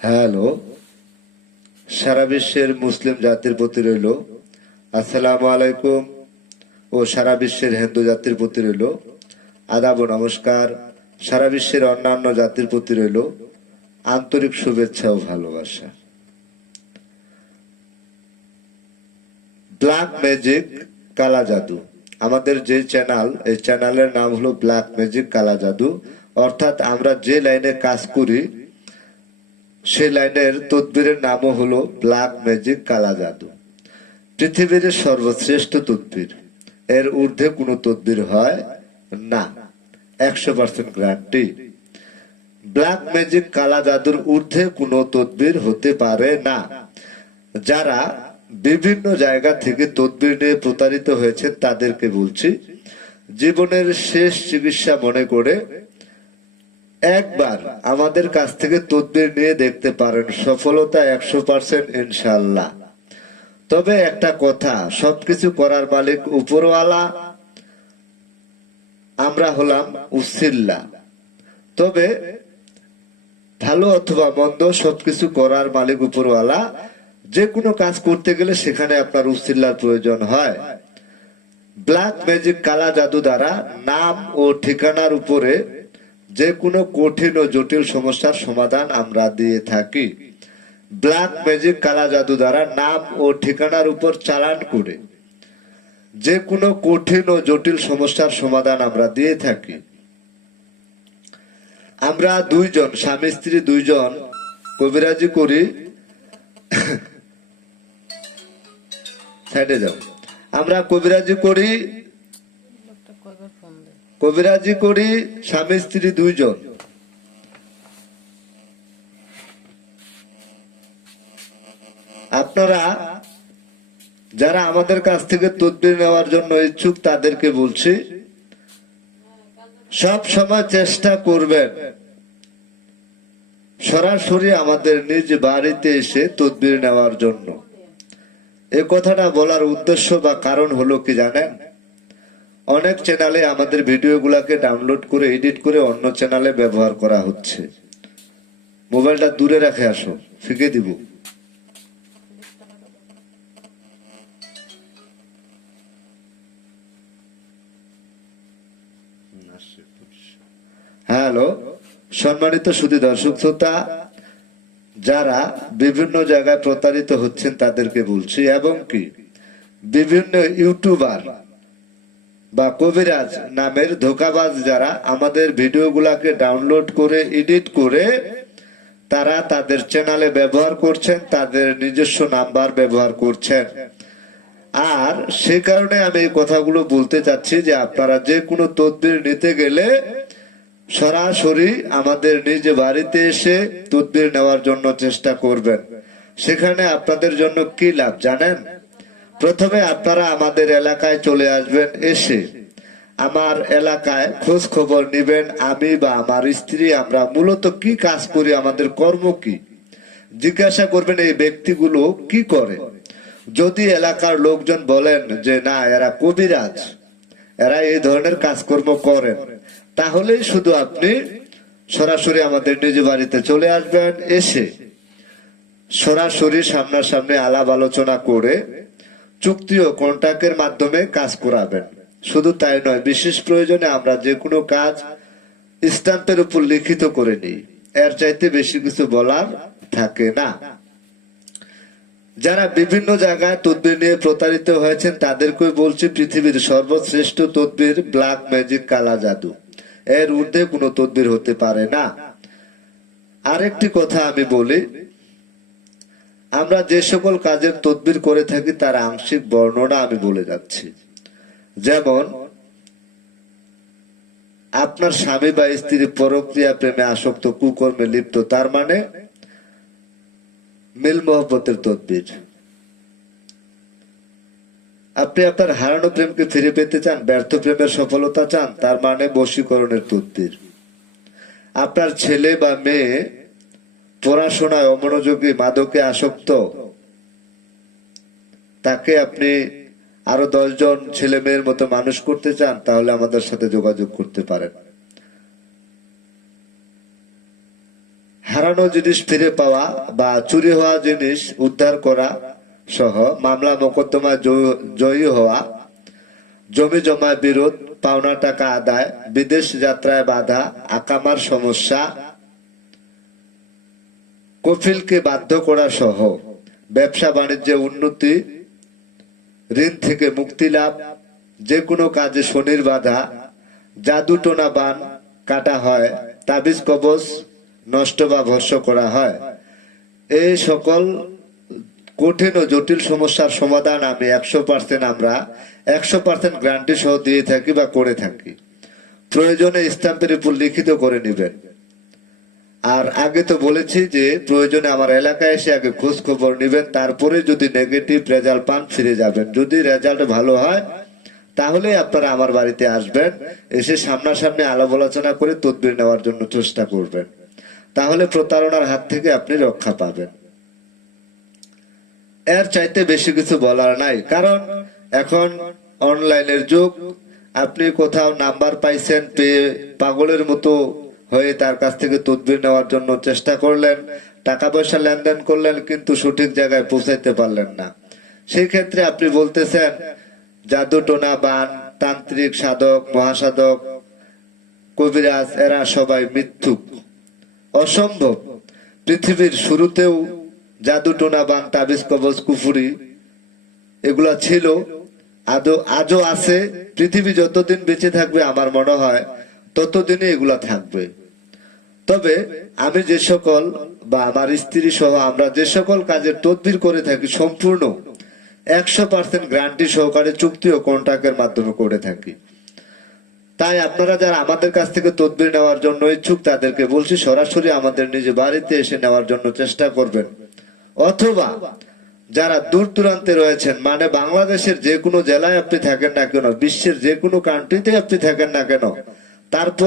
Hello, সারা বিশ্বের মুসলিম জাতির প্রতি রইল আসসালামু আলাইকুম ও সারা বিশ্বের হিন্দু জাতির প্রতি রইল আদাব ও নমস্কার। সারা বিশ্বের অন্যান্য জাতির প্রতি রইল আন্তরিক শুভেচ্ছা ও ভালোবাসা। ব্ল্যাক ম্যাজিক কালা জাদু, আমাদের যে চ্যানেল, এই চ্যানেলের নাম হলো ব্ল্যাক ম্যাজিক কালা জাদু। অর্থাৎ আমরা যে লাইনে কাজ করি সেই লাইনের তদবিরের নামও হলো ব্ল্যাক ম্যাজিক কালা জাদু। পৃথিবীর সর্বশ্রেষ্ঠ তদবির, এর ঊর্ধ্বে কোনো তদবির হয় না, 100% গ্যারান্টি। ব্ল্যাক ম্যাজিক কালা জাদুর ঊর্ধ্বে কোনো তদবির হতে পারে না। যারা বিভিন্ন জায়গা থেকে তদবির নিয়ে প্রতারিত হয়েছে তাদেরকে বলছি, জীবনের শেষ চিকিৎসা মনে করে একবার আমাদের কাছ থেকে তদবির নিয়ে দেখতে পারেন, সফলতা 100% ইনশাআল্লাহ। তবে একটা কথা, সবকিছু করার মালিক উপরওয়ালা, আমরা হলাম উসিল্লা। তবে ভালো অথবা মন্দ সবকিছু করার মালিক উপরওয়ালা। যে কোনো কাজ করতে গেলে সেখানে আপনার উসিল্লার প্রয়োজন হয়। ব্ল্যাক ম্যাজিক কালা জাদু দ্বারা নাম ও ঠিকানার উপরে যে কোনো কঠিন ও জটিল সমস্যার সমাধান আমরা দিয়ে থাকি। ব্ল্যাক ম্যাজিক কালা জাদু দ্বারা নাম ও ঠিকানার উপর চালান করে যে কোনো কঠিন ও জটিল সমস্যার সমাধান আমরা দিয়ে থাকি। আমরা দুইজন, স্বামী স্ত্রী দুইজন কবিরাজি করি। সাইডে যাও। আমরা কবিরাজি করি স্বামী স্ত্রী দুইজন। আপনারা যারা আমাদের কাছ থেকে তদবির নেওয়ার জন্য ইচ্ছুক তাদেরকে বলছি, সব সময় চেষ্টা করবেন সরাসরি আমাদের নিজ বাড়িতে এসে তদবির নেওয়ার জন্য। এ কথাটা বলার উদ্দেশ্য বা কারণ হলো কি জানেন, অনেক চ্যানেলে আমাদের ভিডিওগুলোকে ডাউনলোড করে এডিট করে অন্য চ্যানেলে ব্যবহার করা হচ্ছে। মোবাইলটা দূরে রেখে আসো, ফিকে দিব। হ্যালো, সম্মানিত সুধী দর্শক শ্রোতা, যারা বিভিন্ন জায়গায় প্রতারিত হচ্ছেন তাদেরকে বলছি, এবং কি বিভিন্ন ইউটিউবার বা কবিরাজ নামের ধোকাবাজ যারা আমাদের ভিডিওগুলাকে ডাউনলোড করে এডিট করে তারা তাদের চ্যানেলে ব্যবহার করছেন, তাদের নিজস্ব নাম্বার ব্যবহার করছেন। আর সে কারণে আমি এই কথাগুলো বলতে চাচ্ছি যে আপনারা যে কোনো তদবির নিতে গেলে সরাসরি আমাদের নিজ বাড়িতে এসে তদবির নেওয়ার জন্য চেষ্টা করবেন। সেখানে আপনাদের জন্য কি লাভ জানেন? প্রথমে আপনারা আমাদের এলাকায় চলে আসবেন, এসে আমার এলাকায় খোঁজ খবর নিবেন। আমি বা আমার স্ত্রী আমরা মূলত কি কাজ করি, আমাদের কর্ম কি, জিজ্ঞাসা করবেন এই ব্যক্তিগুলো কি করে। যদি এলাকার লোকজন বলেন যে না এরা কবিরাজ, এরা এই ধরনের কাজকর্ম করেন, তাহলেই শুধু আপনি সরাসরি আমাদের নিজ বাড়িতে চলে আসবেন। এসে সরাসরি সামনাসামনি আলাপ আলোচনা করে চুক্তি ও কন্ট্রাক্টের মাধ্যমে কাজ করাবেন। শুধু তাই নয়, বিশেষ প্রয়োজনে আমরা যে কোনো কাজ স্ট্যাম্পের উপর লিখিত করে নিই। এর চাইতে বেশি কিছু বলার থাকে না। যারা বিভিন্ন জায়গায় তদবির নিয়ে প্রতারিত হয়েছেন তাদেরকে বলছি, পৃথিবীর সর্বশ্রেষ্ঠ তদবির ব্ল্যাক ম্যাজিক কালা জাদু, এর ঊর্ধ্বে কোনো তদবির হতে পারে না। আরেকটি কথা আমি বলি, আমরা যে সকল কাজের তদবির করে থাকি তার আংশিক বর্ণনা আমি বলে যাচ্ছি। যেমন আপনার স্বামী বা স্ত্রী পরক্রিয়া প্রেমে আসক্ত, কুকর্মে লিপ্ত, তার মানে মিল মোহব্বতের তদবির। আপনি আপনার হারানো প্রেমকে ফিরে পেতে চান, ব্যর্থ প্রেমের সফলতা চান, তার মানে বশীকরণের তদবির। আপনার ছেলে বা মেয়ে পড়াশোনায় অমনোযোগী, মাদকে আসক্ত, তাকে আপনি আরো 10 জন ছেলে মেয়ের মতো মানুষ করতে চান, তাহলে আমাদের সাথে যোগাযোগ করতে পারেন। হারানো জিনিস ফিরে পাওয়া বা চুরি হওয়া জিনিস উদ্ধার করা সহ মামলা মোকদ্দমায় জয়ী হওয়া, জমি জমায় বিরোধ, পাওনা টাকা আদায়, বিদেশ যাত্রায় বাধা, আকামার সমস্যা, কফিলকে বাধ্য করা সহ ব্যবসা বাণিজ্যে উন্নতি, ঋণ থেকে মুক্তি লাভ, যে কোনো কাজে শনির বাধা, জাদু টোনা বান কাটা হয়, তাবিজ কবজ নষ্ট বা ভস্ম করা হয়। এই সকল কঠিন ও জটিল সমস্যার সমাধান আমি 100% গ্যারান্টি সহ দিয়ে থাকি বা করে থাকি। প্রয়োজনে স্ট্যাম্পের উপর লিখিত করে নেবেন। আর আগে তো বলেছি যে প্রয়োজনে আমার এলাকায় এসে আগে খোঁজ খবর নেবেন, তারপরে যদি নেগেটিভ রেজাল্ট পান ফিরে যাবেন। যদি রেজাল্ট ভালো হয় তাহলে আপনারা আমার বাড়িতে আসবেন, এসে সামনাসামনি আলাপ আলোচনা করে তদবির নেওয়ার জন্য চেষ্টা করবেন। তাহলে প্রতারণার হাত থেকে আপনি রক্ষা পাবেন। এর চাইতে বেশি কিছু বলার নাই, কারণ এখন অনলাইনের যুগ। আপনি কোথাও নাম্বার পাইছেন, পেয়ে পাগলের মতো হয়ে তার কাছ থেকে তদবির নেওয়ার জন্য চেষ্টা করলেন, টাকা পয়সা লেনদেন করলেন, কিন্তু সঠিক জায়গায় পৌঁছাইতে পারলেন না। সেই ক্ষেত্রে আপনি বলতেছেন জাদু টোনা বান, তান্ত্রিক, সাধক, মহাসাধক, কবিরাজ এরা সবাই মিথ্যুক, অসম্ভব। পৃথিবীর শুরুতেও জাদু টোনা বান, তাবিজ কবজ, কুফুরি এগুলা ছিল, আজও আছে। পৃথিবী যতদিন বেঁচে থাকবে আমার মনে হয় ততদিনই এগুলা থাকবে। তবে আমি যে সকল বা আমার স্ত্রী সহ আমরা যে সকল কাজের তদবির করে থাকি সম্পূর্ণ 100% গ্যারান্টি সহকারে চুক্তি ও কন্ট্রাক্টের মাধ্যমে করে থাকি। তাই আপনারা যারা আমাদের কাছ থেকে তদবির নেওয়ার জন্য ইচ্ছুক তাদেরকে বলছি সরাসরি আমাদের নিজ বাড়িতে এসে নেওয়ার জন্য চেষ্টা করবেন। অথবা যারা দূর দূরান্তে রয়েছেন, মানে বাংলাদেশের যে কোনো জেলায় আপনি থাকেন না কেন, বিশ্বের যে কোনো কান্ট্রিতে আপনি থাকেন না কেন, তারপর